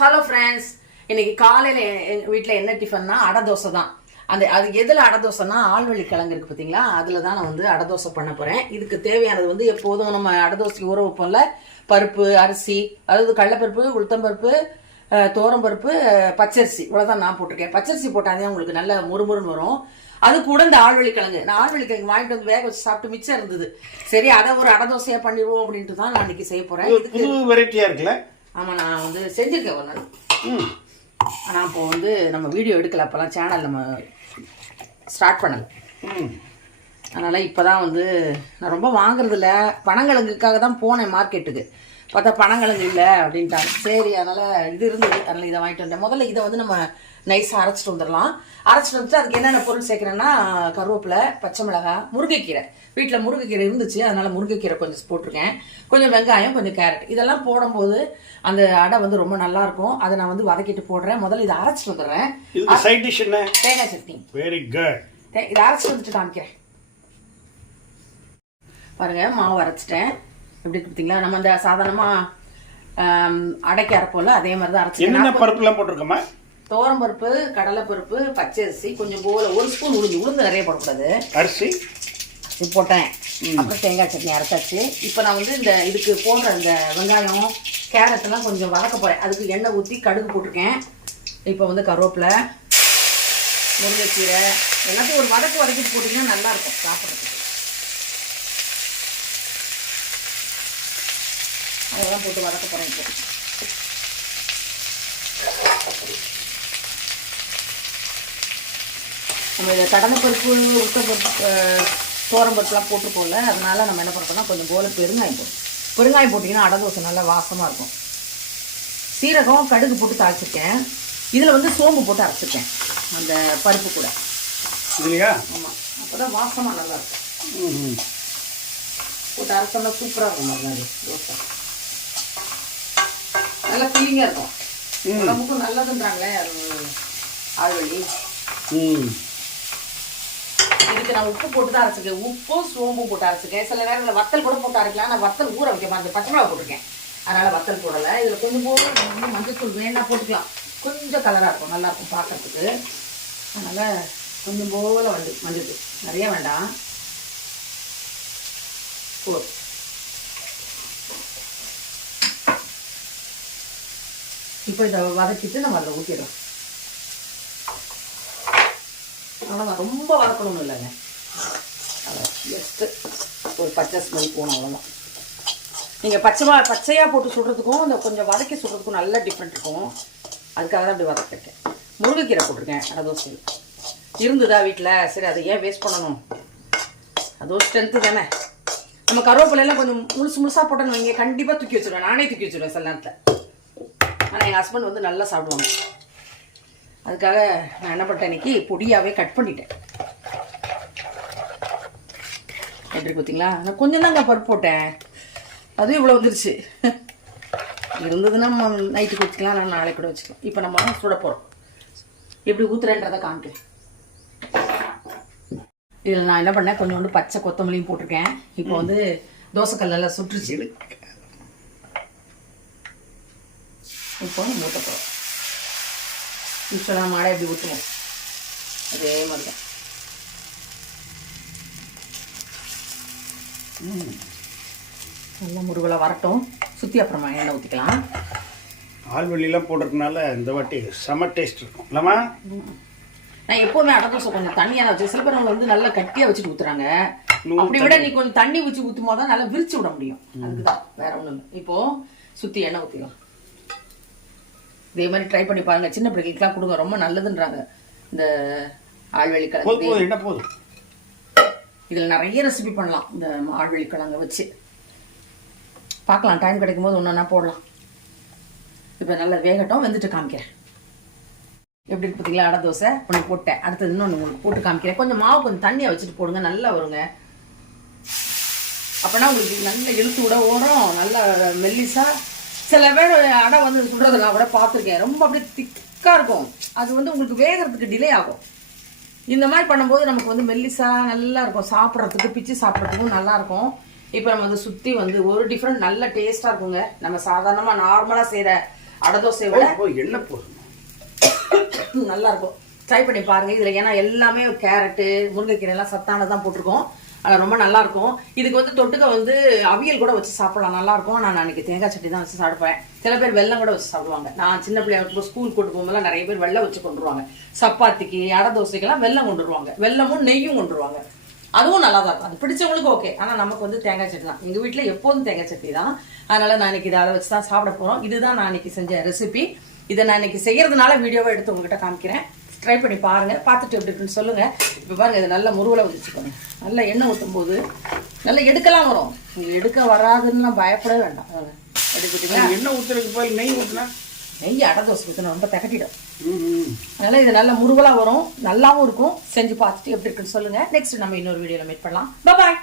Hello friends இன்னைக்கு காலையில் வீட்டில் என்ன டிஃபன்னா அடை தோசை தான். அந்த அது எதில் அடை தோசைன்னா ஆழ்வள்ளி கிழங்கு இருக்குது பார்த்தீங்களா அதில் தான் நான் வந்து அடை தோசை பண்ண போகிறேன் இதுக்கு தேவையானது வந்து எப்போதும் நம்ம அடை தோசைக்கு ஊற வைப்போம்ல. பருப்பு அரிசி அதாவது கடலைப்பருப்பு உளுத்தம்பருப்பு அஹ், பச்சரிசி. இவ்வளோதான் நான் போட்டிருக்கேன். பச்சரிசி போட்டாலே உங்களுக்கு நல்ல முறுமுறுன்னு வரும். அது கூட இந்த ஆழ்வள்ளி கிழங்கு. நான் ஆழ்வள்ளி கிழங்கு வாங்கிட்டு வந்து வேக வச்சு சாப்பிட்டு மிச்சம் இருந்தது. சரி அதை ஒரு அடை தோசையாக பண்ணிடுவோம் அப்படின்ட்டு தான் நான் இன்னைக்கு செய்ய போகிறேன் இது புது வெரைட்டியா இருக்குல்ல? ஆமாம் நான் வந்து செஞ்சுருக்கேன் ஒரு நாள். ம். ஆனால் இப்போ வந்து நம்ம வீடியோ எடுக்கல அப்போல்லாம் சேனல் நம்ம ஸ்டார்ட் பண்ணல. ம். அதனால் இப்போ தான் வந்து நான் ரொம்ப வாங்குறதில்ல. பனங்கிழங்குக்காக தான் போனேன் மார்க்கெட்டுக்கு பார்த்தா பனங்கிழங்கு இல்லை அப்படின்ட்டாங்க. சரி அதனால் இது இருந்தது. அதனால் இதை வாங்கிட்டு வந்தேன். முதல்ல இதை வந்து நம்ம நைஸாக அரைச்சிட்டு வந்துடலாம். அரைச்சிட்டு வந்துட்டு அதுக்கு என்னென்ன பொருள் சேர்க்குறேன்னா கருவேப்பிலை பச்சை மிளகாய் முருங்கைக்கீரை. வீட்டில் முருங்கைக்கீரை இருந்துச்சு. அதனால் முருங்கைக்கீரை கொஞ்சம் போட்டிருக்கேன். கொஞ்சம் வெங்காயம் கொஞ்சம் கேரட். இதெல்லாம் போடும்போது அந்த அடை வந்து ரொம்ப நல்லா இருக்கும். அதை நான் வந்து வதக்கிட்டு போடுறேன். முதல்ல இதை அரைச்சிட்டு வந்துடுறேன். தேங்காய் சட்னி. வெரி குட் இதை அரைச்சிட்டு வந்துட்டு காமிக்கிறேன். பாருங்க மாவு அரைச்சிட்டேன். எப்படி பார்த்தீங்களா நம்ம இந்த சாதாரணமாக அடைக்க அரைப்போம்ல அதே மாதிரி தான் என்னென்ன அரைச்சிட்டேன் பருப்புலாம் போட்டிருக்கோமா பருப்பு கடலைப்பருப்பு பச்சரிசி கொஞ்சம் போல ஒரு ஸ்பூன் உளுந்து. உளுந்து நிறைய போடக்கூடாது. அரிசி? இது போட்டேன். அப்புறம் தேங்காய் சட்னி அரைச்சாச்சு. இப்போ நான் வந்து இந்த இதுக்கு போடுற இந்த வெங்காயம் கேரட் எல்லாம் கொஞ்சம் வதக்க போகிறேன் அதுக்கு எண்ணெய் ஊற்றி கடுகு போட்டிருக்கேன். இப்போ வந்து கருவேப்பிலை முருங்கைக்கீரை எல்லாத்தையும் ஒரு வதக்கு வதக்கிட்டு போட்டிங்கன்னா நல்லா இருக்கும் சாப்பிட்றதுக்கு. அதெல்லாம் போட்டு வதக்க போகிறேன் இப்போ. நம்ம இதை கடலைப்பருப்பு உளுத்தம்பருப்பு தோரம்பருப்புலாம் போட்டுருக்கோம்ல அதனால நம்ம என்ன பண்ணுறோம்னா கொஞ்சம் போல பெருங்காயம் போடும் பெருங்காயம் போட்டிங்கன்னா அடை தோசை நல்லா வாசமாக இருக்கும். சீரகம் கடுகு போட்டு தாளிச்சிருக்கேன். இதில் வந்து சோம்பு போட்டு அரைச்சிருக்கேன் அந்த பருப்பு கூட. இல்லையா ஆமாம் அப்போ தான் வாசமாக நல்லா இருக்கும். ம் ம் போட்டு அரைச்சோம்னா சூப்பராக இருக்கும் மாதிரி தோசை. நல்லா ஃபீலிங்காக இருக்கும். உடம்புக்கும் நல்லதுன்றாங்களே ஆழ்வழி ம். இதுக்கு நான் உப்பு போட்டு தான் அரைச்சிருக்கேன். உப்பும் சோம்பும் போட்டு அரைச்சிருக்கேன். சில நேரங்களில் வத்தல் கூட போட்டு அரைக்கலாம். நான் வத்தல் ஊற வைக்க மாதிரி பச்சை மிளகா போட்டிருக்கேன். அதனால் வத்தல் போடலை. இதில் கொஞ்சம் போது மஞ்சத்தூள் வேணா போட்டுக்கலாம். கொஞ்சம் கலராக இருக்கும். நல்லா இருக்கும் பார்க்கறதுக்கு அதனால் கொஞ்சம் போல வந்து மஞ்சத்தூள். நிறைய வேண்டாம். போதும். இப்போ இதை வதக்கிட்டு நம்ம அதில் ஊற்றிடலாம் அவ்வளோதான் ரொம்ப வதக்கணும்னு இல்லைங்க. ஜஸ்ட்டு ஒரு பச்சை ஸ்மெல் போகணும் அவ்வளோதான் நீங்கள் பச்சைமா பச்சையாக போட்டு சுடுறதுக்கும் இந்த கொஞ்சம் வதக்கி சுடுறதுக்கும் நல்ல டிஃப்ரெண்ட் இருக்கும். அதுக்காக தான் அப்படி வதக்கிருக்கேன். முருங்கைக்கீரை போட்டிருக்கேன் அடை சரி இருந்துதா வீட்டில் சரி அதை ஏன் வேஸ்ட் பண்ணணும்? அதுவும் ஸ்ட்ரென்த்து தானே. நம்ம கருவேப்பிலையெல்லாம் கொஞ்சம் முழுசு முழுசாக போட்டோன்னு வைங்க கண்டிப்பாக தூக்கி வச்சுருவேன். நானே தூக்கி வச்சுருவேன் சில நேரத்தில். ஆனால் என் ஹஸ்பண்ட் வந்து நல்லா சாப்பிடுவாங்க. அதுக்காக நான் என்ன பண்ணிட்டேன் இன்னைக்கு? பொடியாகவே கட் பண்ணிட்டேன். எப்படி பார்த்தீங்களா நான் கொஞ்சம் தாங்க பருப்பு போட்டேன். அதுவும் இவ்வளோ வந்துருச்சு. இருந்ததுன்னா நைட்டுக்கு வச்சுக்கலாம் நான் நாளைக்கு கூட வச்சுக்கலாம். இப்போ நம்ம சுட போகிறோம் எப்படி ஊத்துறேன்றதை காமிக்கிறேன். இதில் நான் என்ன பண்ணேன்? கொஞ்சோண்டு பச்சை கொத்தமல்லியும் போட்டிருக்கேன். இப்போ வந்து தோசைக்கல்லாம் சுட்டுருச்சு. இப்போ மூட்ட போகிறோம் யூஸ்வலாக மாடை எப்படி ஊற்றுவோம் அதே மாதிரி தான் நல்லா முருகலாக வரட்டும். சுற்றி அப்புறமா எண்ணெய் ஊற்றிக்கலாம் ஆள்வெளிலாம் போட்டிருக்கனால இந்த வாட்டி செம டேஸ்ட் இருக்கும். இல்லைம்மா? நான் எப்போவுமே அடை தோசை கொஞ்சம் தண்ணியாக தான் வச்சு சில பேர் வந்து நல்லா கட்டியாக வச்சுட்டு ஊற்றுறாங்க அப்படி விட நீ கொஞ்சம் தண்ணி ஊற்றி ஊற்றும் போது தான் நல்லா விரிச்சு விட முடியும். அதுக்கு தான் வேற ஒன்றும் இல்லை. இப்போது சுற்றி எண்ணெய் ஊற்றிக்கலாம் இதே மாதிரி ட்ரை பண்ணி பாருங்க. சின்ன பிள்ளைகளுக்குலாம் கொடுங்க. ரொம்ப நல்லதுன்றாங்க. இந்த ஆழ்வெளி கிழங்கு என்ன போதும்? இதில் நிறைய ரெசிபி பண்ணலாம். இந்த ஆழ்வெளி கிழங்க வச்சு. பார்க்கலாம். டைம் கிடைக்கும் போது ஒன்றா போடலாம். இப்போ நல்லா வேகட்டும். வெந்துட்டு காமிக்கிறேன். எப்படி இருக்கு பார்த்தீங்களா அடை தோசை. ஒன்று போட்டேன். அடுத்தது இன்னொன்று உங்களுக்கு போட்டு காமிக்கிறேன். கொஞ்சம் மாவு கொஞ்சம் தண்ணியாக வச்சுட்டு போடுங்க. நல்லா வருங்க. அப்போனா உங்களுக்கு நல்ல இழுத்து விட ஓடும். நல்ல மெல்லிசா சில பேர் அடை வந்து சுடுறது நான் கூட பார்த்துருக்கேன். ரொம்ப அப்படியே திக்காக இருக்கும். அது வந்து உங்களுக்கு வேகிறதுக்கு டிலே ஆகும். இந்த மாதிரி பண்ணும்போது நமக்கு வந்து மெல்லிசா நல்லா இருக்கும். சாப்பிட்றதுக்கு பிச்சு சாப்பிட்றதுக்கும் நல்லா இருக்கும். இப்போ நம்ம வந்து சுற்றி வந்து ஒரு டிஃப்ரெண்ட் நல்ல டேஸ்ட்டாக இருக்குங்க. நம்ம சாதாரணமாக நார்மலாக செய்கிற அடை தோசையை விட எண்ணெய் போடணும் நல்லா இருக்கும். ட்ரை பண்ணி பாருங்க. இதுல ஏன்னா எல்லாமே கேரட்டு முருங்கைக்கீரை எல்லாம் சத்தானதான் போட்டிருக்கோம். ரொம்ப நல்லா இருக்கும் இதுக்கு வந்து தொட்டுக்க வந்து அவியல் கூட வச்சு சாப்பிடலாம். நல்லா இருக்கும் நான் அன்னைக்கு தேங்காய் சட்னி தான் வச்சு சாப்பிடுவேன். சில பேர் வெல்லம் கூட வச்சு சாப்பிடுவாங்க. நான் சின்ன பிள்ளையா இருக்கும் ஸ்கூல் கூட்டு போகும்போது நிறைய பேர் வெள்ளம் வச்சு கொண்டு வருவாங்க. சப்பாத்திக்கு அடை தோசைக்கெல்லாம் வெல்லம் கொண்டு வருவாங்க. வெல்லமும் நெய்யும் கொண்டு வருவாங்க. அதுவும் நல்லா தான் இருக்கும். அது பிடிச்சவங்களுக்கு ஓகே ஆனால் நமக்கு வந்து தேங்காய் சட்னி தான். எங்கள் வீட்டில் எப்போதும் தேங்காய் சட்னி தான். அதனால நான் இன்னைக்கு இதை அதை வச்சு தான் சாப்பிட போகிறோம் இதுதான் நான் இன்னைக்கு செஞ்ச ரெசிபி இதை நான் இன்னைக்கு செய்யறதுனால வீடியோவை எடுத்து உங்ககிட்ட காமிக்கிறேன். ட்ரை பண்ணி பாருங்க. பார்த்துட்டு எப்படி இருக்குன்னு சொல்லுங்க. இப்போ பாருங்க இது நல்ல முருகலை வச்சுக்கோங்க நல்ல எண்ணெய் ஊற்றும் போது நல்லா எடுக்கலாம் வரும். நீங்க எடுக்க வராதுன்னு பயப்படவே வேண்டாம். பாருங்க. எடுத்துட்டீங்களா எண்ணெய் ஊற்றுறதுக்கு பதில் நெய் ஊற்றினா நெய் அடை தோசை ஊற்றணும் ரொம்ப தகட்டிடும். அதனால இது நல்ல முருகலா வரும். நல்லாவும் இருக்கும். செஞ்சு பார்த்துட்டு எப்படி இருக்குன்னு சொல்லுங்க. நெக்ஸ்ட் நம்ம இன்னொரு வீடியோல மீட் பண்ணலாம். பாய்